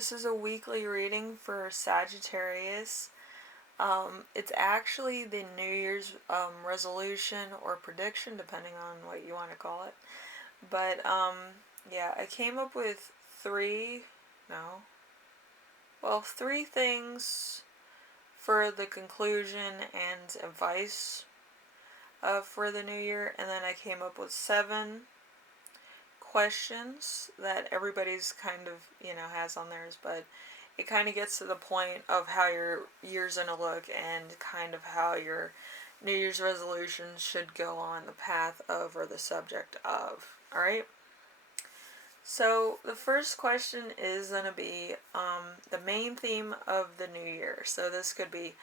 This is a weekly reading for Sagittarius. It's actually the New Year's resolution or prediction, depending on what you want to call it. But yeah, I came up with three things for the conclusion and advice for the new year, and then I came up with 7 questions that everybody's kind of, has on theirs, but it kind of gets to the point of how your year's going to look and kind of how your New Year's resolutions should go on the path of or the subject of. Alright? So, the first question is going to be the main theme of the new year. So, this could be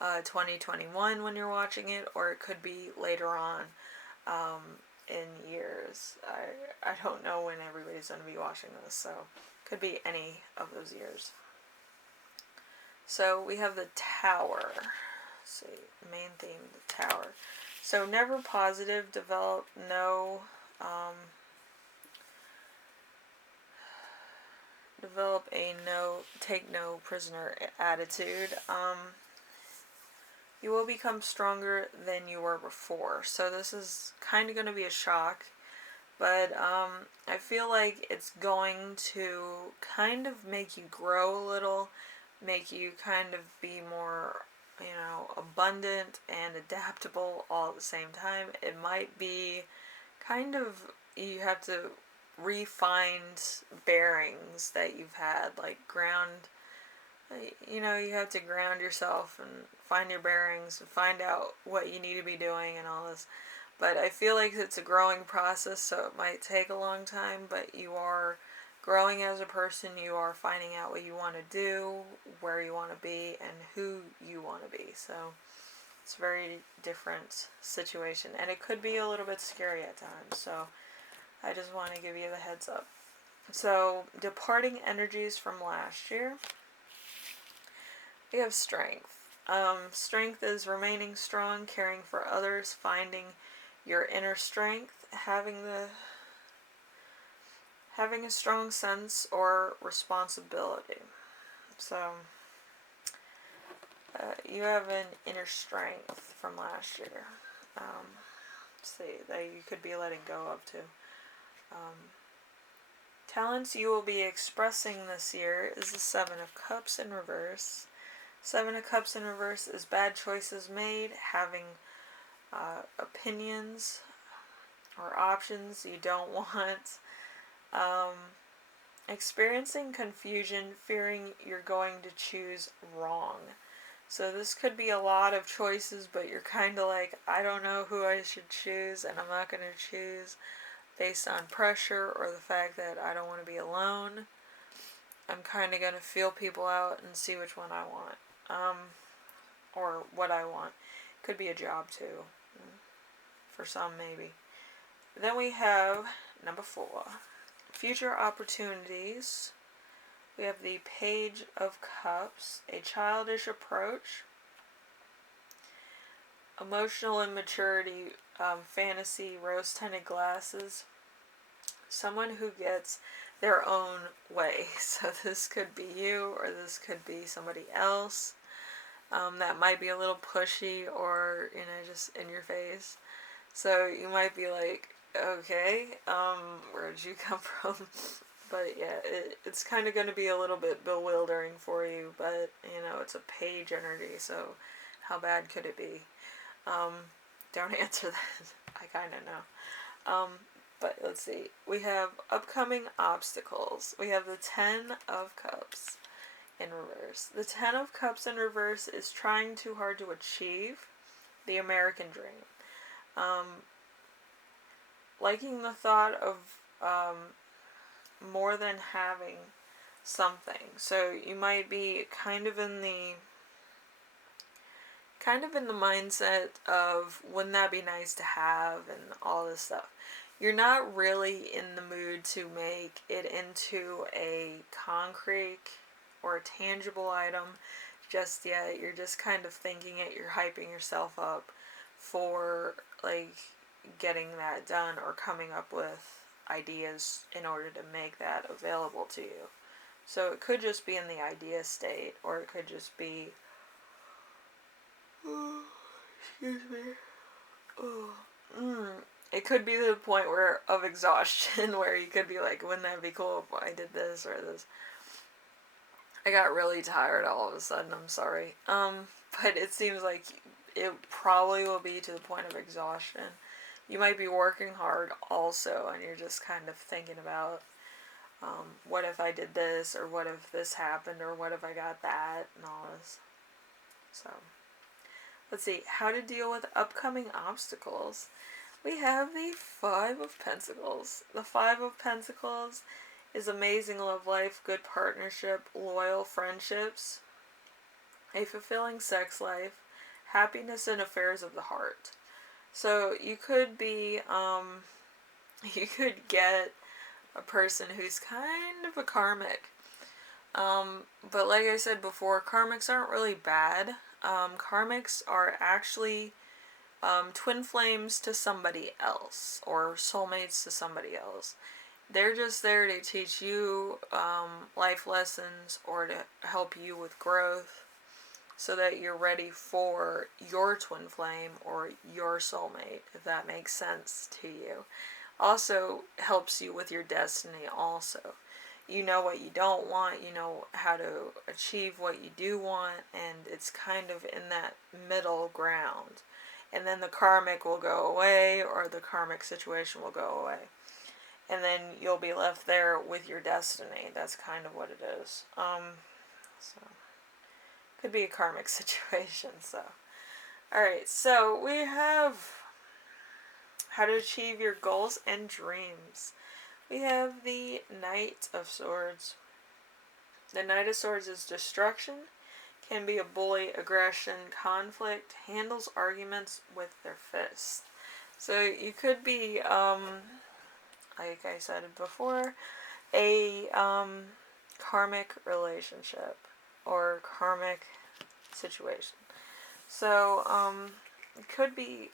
2021 when you're watching it, or it could be later on in years. I don't know when everybody's going to be watching this, so it could be any of those years. So we have the Tower. Let's see, main theme, the Tower. So never positive, develop no take no prisoner attitude. You will become stronger than you were before. So this is kind of going to be a shock, but I feel like it's going to kind of make you grow a little, make you kind of be more, abundant and adaptable all at the same time. It might be kind of, you have to re-find bearings that you've had, like you have to ground yourself and find your bearings and find out what you need to be doing and all this. But I feel like it's a growing process, so it might take a long time, but you are growing as a person. You are finding out what you want to do, where you want to be, and who you want to be. So it's a very different situation, and it could be a little bit scary at times. So I just want to give you the heads up. So, departing energies from last year. We have strength. Strength is remaining strong, caring for others, finding your inner strength, having a strong sense or responsibility. So, you have an inner strength from last year. See, that you could be letting go of too. Talents you will be expressing this year is the 7 of Cups in reverse. 7 of Cups in reverse is bad choices made, having opinions or options you don't want, experiencing confusion, fearing you're going to choose wrong. So this could be a lot of choices, but you're kind of like, I don't know who I should choose, and I'm not going to choose based on pressure or the fact that I don't want to be alone. I'm kind of going to feel people out and see which one I want. Or what I want. Could be a job too. For some, maybe. Then we have number 4. Future opportunities. We have the Page of Cups. A childish approach. Emotional immaturity. Fantasy. Rose-tinted glasses. Someone who gets their own way. So this could be you, or this could be somebody else. That might be a little pushy or, just in your face. So you might be like, okay, where did you come from? But yeah, it's kind of going to be a little bit bewildering for you, but, it's a page energy, so how bad could it be? Don't answer that. I kind of know. But let's see. We have upcoming obstacles. We have the 10 of Cups in reverse. The 10 of Cups in reverse is trying too hard to achieve the American dream. Liking the thought of more than having something. So you might be kind of in the mindset of, wouldn't that be nice to have, and all this stuff. You're not really in the mood to make it into a concrete or a tangible item just yet. You're just kind of thinking it. You're hyping yourself up for, like, getting that done or coming up with ideas in order to make that available to you. So it could just be in the idea state, or it could just be, excuse me, it could be to the point where of exhaustion, where you could be like, wouldn't that be cool if I did this or this? I got really tired all of a sudden, I'm sorry. But it seems like it probably will be to the point of exhaustion. You might be working hard also, and you're just kind of thinking about, what if I did this, or what if this happened, or what if I got that, and all this. So, let's see, how to deal with upcoming obstacles. We have the Five of Pentacles. The Five of Pentacles is amazing love life, good partnership, loyal friendships, a fulfilling sex life, happiness and affairs of the heart. So you could be, you could get a person who's kind of a karmic. But like I said before, karmics aren't really bad. Karmics are actually twin flames to somebody else, or soulmates to somebody else. They're just there to teach you life lessons, or to help you with growth, so that you're ready for your twin flame or your soulmate, if that makes sense to you. Also helps you with your destiny also. You know what you don't want, you know how to achieve what you do want, and it's kind of in that middle ground. And then the karmic will go away, or the karmic situation will go away. And then you'll be left there with your destiny. That's kind of what it is. So, could be a karmic situation, so. Alright, so we have how to achieve your goals and dreams. We have the Knight of Swords. The Knight of Swords is destruction, can be a bully, aggression, conflict, handles arguments with their fist. So you could be, like I said before, a karmic relationship or karmic situation. So it could be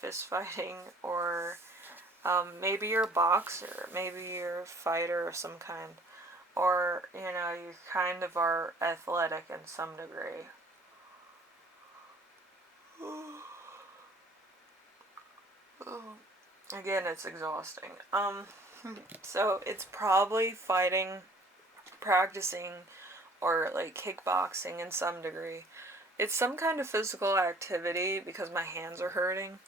fist fighting, or maybe you're a boxer, maybe you're a fighter of some kind, or you kind of are athletic in some degree. Again, it's exhausting. So it's probably fighting, practicing, or like kickboxing in some degree. It's some kind of physical activity because my hands are hurting.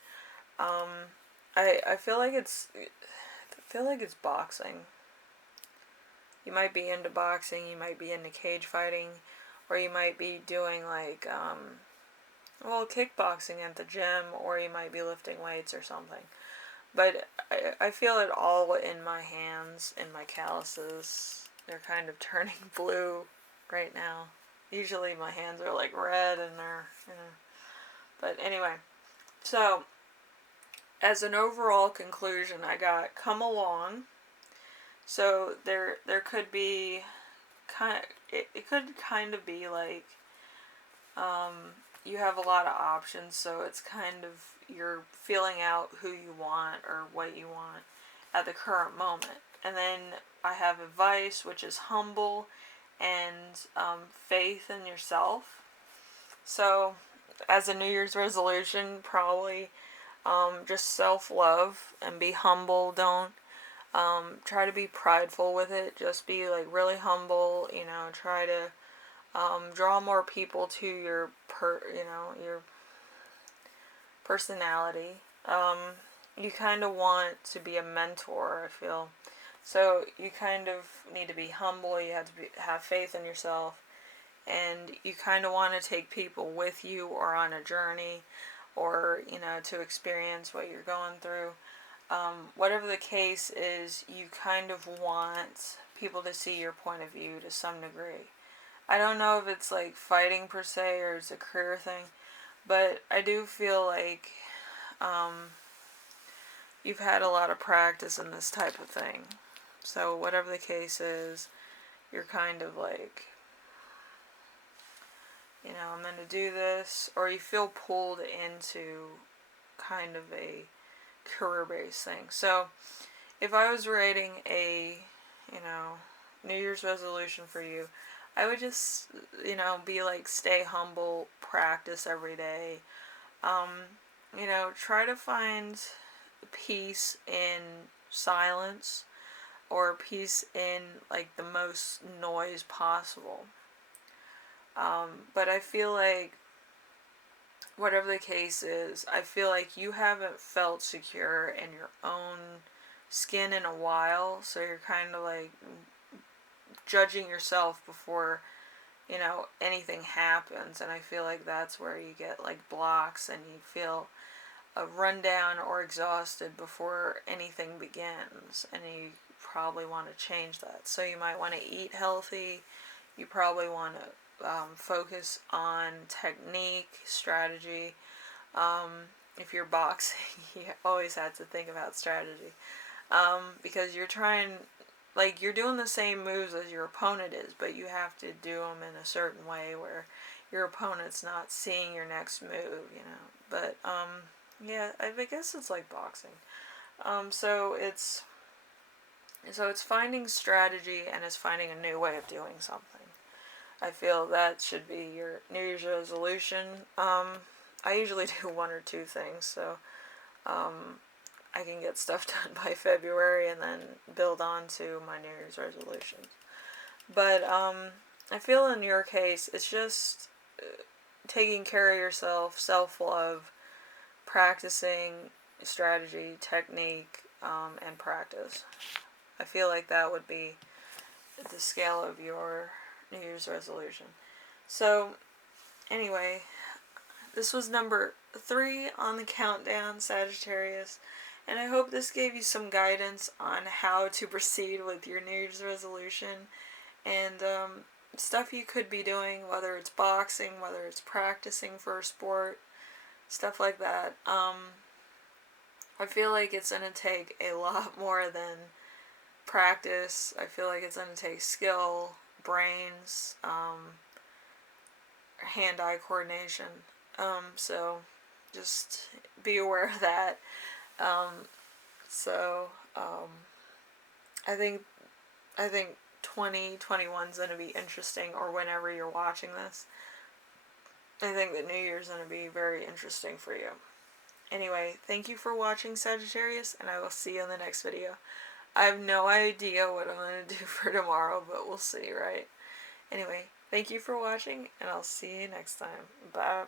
I feel like it's boxing. You might be into boxing, you might be into cage fighting, or you might be doing like kickboxing at the gym, or you might be lifting weights or something. But I feel it all in my hands, in my calluses. They're kind of turning blue right now. Usually my hands are like red, and they're, But anyway, so as an overall conclusion, I got come along. So there could be it could kind of be like you have a lot of options, so it's kind of you're feeling out who you want or what you want at the current moment. And then I have advice, which is humble and faith in yourself. So as a New Year's resolution, probably just self-love and be humble. Don't try to be prideful with it. Just be like really humble. Try to draw more people to your your personality. You kind of want to be a mentor, I feel. So you kind of need to be humble. You have to have faith in yourself, and you kind of want to take people with you, or on a journey, or to experience what you're going through. Whatever the case is, you kind of want people to see your point of view to some degree. I don't know if it's like fighting per se, or it's a career thing, but I do feel like you've had a lot of practice in this type of thing. So whatever the case is, you're kind of like, I'm going to do this, or you feel pulled into kind of a career-based thing. So if I was writing a, New Year's resolution for you, I would just, be like, stay humble, practice every day. Um, try to find peace in silence, or peace in like the most noise possible. But I feel like, whatever the case is, I feel like you haven't felt secure in your own skin in a while, so you're kind of like judging yourself before, anything happens. And I feel like that's where you get like blocks, and you feel run down or exhausted before anything begins, and you probably want to change that. So you might want to eat healthy. You probably want to focus on technique, strategy. If you're boxing, you always have to think about strategy, because you're trying, like, you're doing the same moves as your opponent is, but you have to do them in a certain way where your opponent's not seeing your next move. But yeah, I guess it's like boxing. So it's finding strategy, and it's finding a new way of doing something. I feel that should be your New Year's resolution. I usually do one or two things, so I can get stuff done by February and then build on to my New Year's resolutions. But I feel in your case, it's just taking care of yourself, self-love, practicing strategy, technique, and practice. I feel like that would be the scale of your New Year's resolution. So, anyway, this was number 3 on the countdown, Sagittarius, and I hope this gave you some guidance on how to proceed with your New Year's resolution, and stuff you could be doing, whether it's boxing, whether it's practicing for a sport, stuff like that. I feel like it's going to take a lot more than practice. I feel like it's going to take skill, brains, hand-eye coordination. So just be aware of that. So I think 2021 is going to be interesting, or whenever you're watching this. I think that New Year's going to be very interesting for you. Anyway, thank you for watching, Sagittarius, and I will see you in the next video. I have no idea what I'm going to do for tomorrow, but we'll see, right? Anyway, thank you for watching, and I'll see you next time. Bye.